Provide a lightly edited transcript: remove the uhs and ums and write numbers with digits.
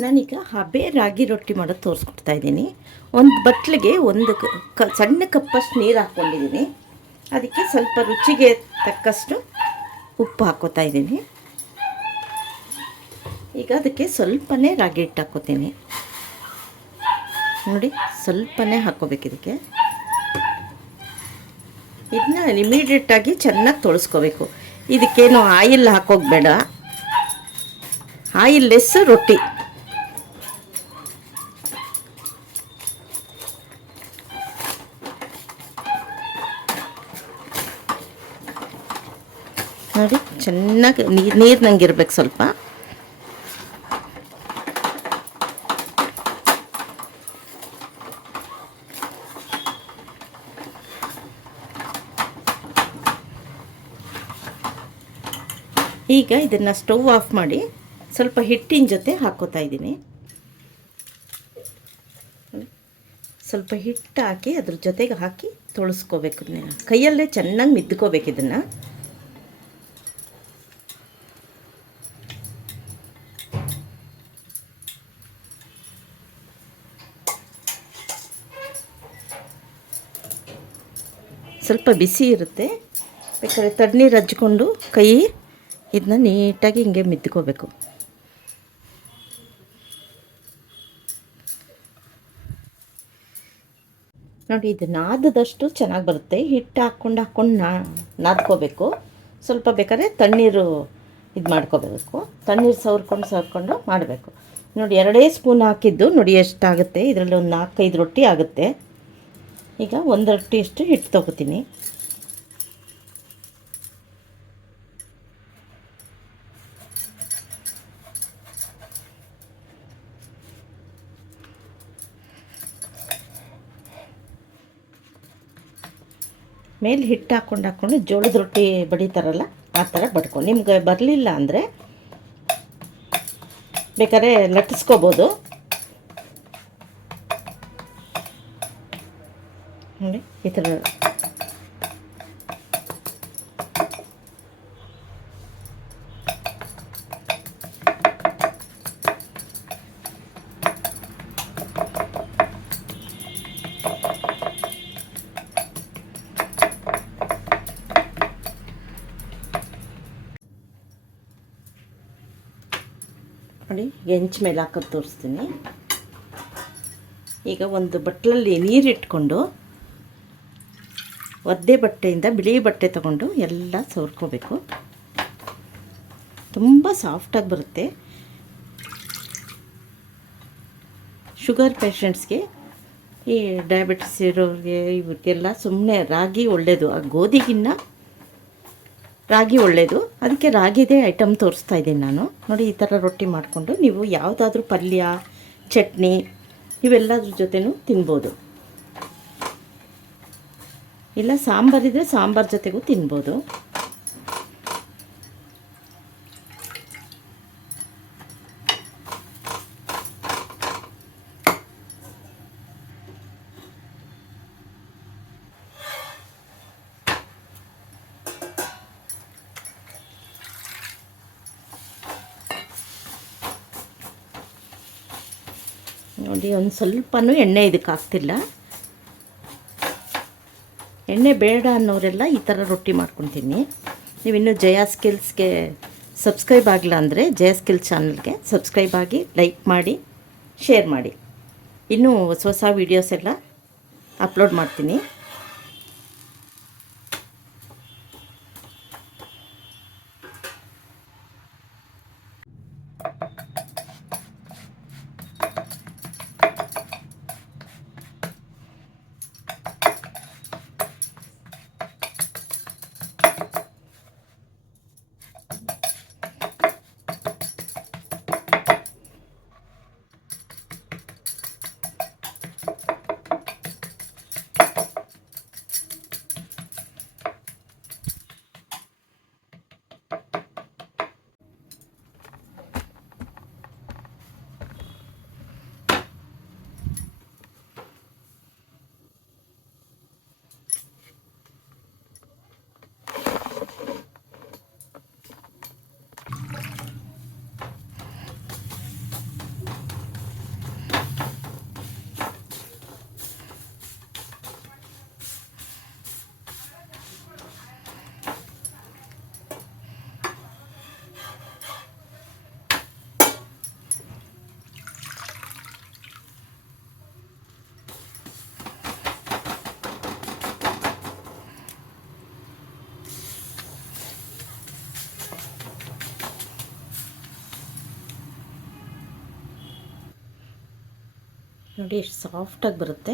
ನಾನೀಗ ಹಬೆ ರಾಗಿ ರೊಟ್ಟಿ ಮಾಡೋದು ತೋರಿಸ್ಕೊಡ್ತಾ ಇದ್ದೀನಿ. ಒಂದು ಬಟ್ಲಿಗೆ ಒಂದು ಸಣ್ಣ ಕಪ್ಪಷ್ಟು ನೀರು ಹಾಕ್ಕೊಂಡಿದ್ದೀನಿ. ಅದಕ್ಕೆ ಸ್ವಲ್ಪ ರುಚಿಗೆ ತಕ್ಕಷ್ಟು ಉಪ್ಪು ಹಾಕ್ಕೋತಾ ಇದ್ದೀನಿ. ಈಗ ಅದಕ್ಕೆ ಸ್ವಲ್ಪನೇ ರಾಗಿ ಹಿಟ್ಟು ಹಾಕ್ಕೋತೀನಿ. ನೋಡಿ, ಸ್ವಲ್ಪನೇ ಹಾಕ್ಕೋಬೇಕು ಇದಕ್ಕೆ. ಇದನ್ನ ಇಮಿಡಿಯೇಟಾಗಿ ಚೆನ್ನಾಗಿ ತೊಳಸ್ಕೋಬೇಕು. ಇದಕ್ಕೇನು ಆಯಿಲ್ ಹಾಕೋಗ್ಬೇಡ, ಆಯಿಲ್ ಲೆಸ್ ರೊಟ್ಟಿ. ನೋಡಿ, ಚೆನ್ನಾಗಿ ನೀರಿನಂಗೆ ಇರ್ಬೇಕು ಸ್ವಲ್ಪ. ಈಗ ಇದನ್ನು ಸ್ಟವ್ ಆಫ್ ಮಾಡಿ ಸ್ವಲ್ಪ ಹಿಟ್ಟಿನ ಜೊತೆ ಹಾಕ್ಕೋತಾ ಇದ್ದೀನಿ. ಸ್ವಲ್ಪ ಹಿಟ್ಟು ಹಾಕಿ ಅದ್ರ ಜೊತೆಗೆ ಹಾಕಿ ತೊಳಸ್ಕೋಬೇಕು. ಕೈಯಲ್ಲೇ ಚೆನ್ನಾಗಿ ಮಿದ್ಕೋಬೇಕು ಇದನ್ನು. ಸ್ವಲ್ಪ ಬಿಸಿ ಇರುತ್ತೆ, ಬೇಕಾದ್ರೆ ತಣ್ಣೀರು ಹಚ್ಕೊಂಡು ಕೈ ಇದನ್ನ ನೀಟಾಗಿ ಹಿಂಗೆ ಮಿದ್ಕೋಬೇಕು. ನೋಡಿ, ಇದು ನಾದದಷ್ಟು ಚೆನ್ನಾಗಿ ಬರುತ್ತೆ. ಹಿಟ್ಟು ಹಾಕ್ಕೊಂಡು ನಾದ್ಕೋಬೇಕು. ಸ್ವಲ್ಪ ಬೇಕಾದ್ರೆ ತಣ್ಣೀರು ಇದು ಮಾಡ್ಕೋಬೇಕು. ತಣ್ಣೀರು ಸವರ್ಕೊಂಡು ಮಾಡಬೇಕು. ನೋಡಿ, 2 ಸ್ಪೂನ್ ಹಾಕಿದ್ದು ನೋಡಿ ಎಷ್ಟಾಗುತ್ತೆ. ಇದರಲ್ಲಿ ಒಂದು 4-5 ರೊಟ್ಟಿ ಆಗುತ್ತೆ. ಈಗ 1 ರೊಟ್ಟಿಯಷ್ಟು ಹಿಟ್ಟು ತೊಗೋತೀನಿ. ಮೇಲೆ ಹಿಟ್ಟು ಹಾಕ್ಕೊಂಡು ಜೋಳದ ರೊಟ್ಟಿ ಬಡಿತಾರಲ್ಲ ಆ ಥರ ಬಡ್ಕೊಂಡು, ನಿಮ್ಗೆ ಬರಲಿಲ್ಲ ಅಂದರೆ ಬೇಕಾದ್ರೆ ಲಟ್ಟಿಸ್ಕೋಬೋದು. ನೋಡಿ, ಈ ಥರ ನೋಡಿ, ಹೆಂಚು ಮೇಲೆ ಹಾಕೋದು ತೋರಿಸ್ತೀನಿ. ಈಗ ಒಂದು ಬಟ್ಲಲ್ಲಿ ನೀರಿಟ್ಕೊಂಡು ಒದ್ದೆ ಬಟ್ಟೆಯಿಂದ ಬಿಳಿ ಬಟ್ಟೆ ತಗೊಂಡು ಎಲ್ಲ ಸವರ್ಕೋಬೇಕು. ತುಂಬ ಸಾಫ್ಟಾಗಿ ಬರುತ್ತೆ. ಶುಗರ್ ಪೇಷಂಟ್ಸ್ಗೆ, ಈ ಡಯಾಬಿಟಿಸ್ ಇರೋರಿಗೆ, ಇವ್ರಿಗೆಲ್ಲ ಸುಮ್ಮನೆ ರಾಗಿ ಒಳ್ಳೆಯದು. ಆ ಗೋಧಿಗಿನ್ನ ರಾಗಿ ಒಳ್ಳೆಯದು. ಅದಕ್ಕೆ ರಾಗಿದೇ ಐಟಮ್ ತೋರಿಸ್ತಾ ಇದ್ದೀನಿ ನಾನು. ನೋಡಿ, ಈ ಥರ ರೊಟ್ಟಿ ಮಾಡಿಕೊಂಡು ನೀವು ಯಾವುದಾದ್ರೂ ಪಲ್ಯ, ಚಟ್ನಿ ಇವೆಲ್ಲದ್ರ ಜೊತೆನೂ ತಿನ್ಬೋದು. ಇಲ್ಲ ಸಾಂಬಾರಿದ್ರೆ ಸಾಂಬಾರು ಜೊತೆಗೂ ತಿನ್ಬೋದು. ನೋಡಿ, ಒಂದು ಸ್ವಲ್ಪನೂ ಎಣ್ಣೆ ಇದಕ್ಕೆ ಹಾಕ್ತಿಲ್ಲ. ಎಣ್ಣೆ ಬೇಡ ಅನ್ನೋರೆಲ್ಲ ಈ ಥರ ರೊಟ್ಟಿ ಮಾಡ್ಕೊತೀನಿ. ನೀವಿನ್ನೂ ಜಯಾ ಸ್ಕಿಲ್ಸ್ಗೆ ಸಬ್ಸ್ಕ್ರೈಬ್ ಆಗಿಲ್ಲ ಅಂದರೆ ಜಯಾ ಸ್ಕಿಲ್ಸ್ ಚಾನಲ್ಗೆ ಸಬ್ಸ್ಕ್ರೈಬ್ ಆಗಿ, ಲೈಕ್ ಮಾಡಿ, ಶೇರ್ ಮಾಡಿ. ಇನ್ನೂ ಹೊಸ ವೀಡಿಯೋಸ್ ಎಲ್ಲ ಅಪ್ಲೋಡ್ ಮಾಡ್ತೀನಿ. ನೋಡಿ ಎಷ್ಟು ಸಾಫ್ಟಾಗಿ ಬರುತ್ತೆ.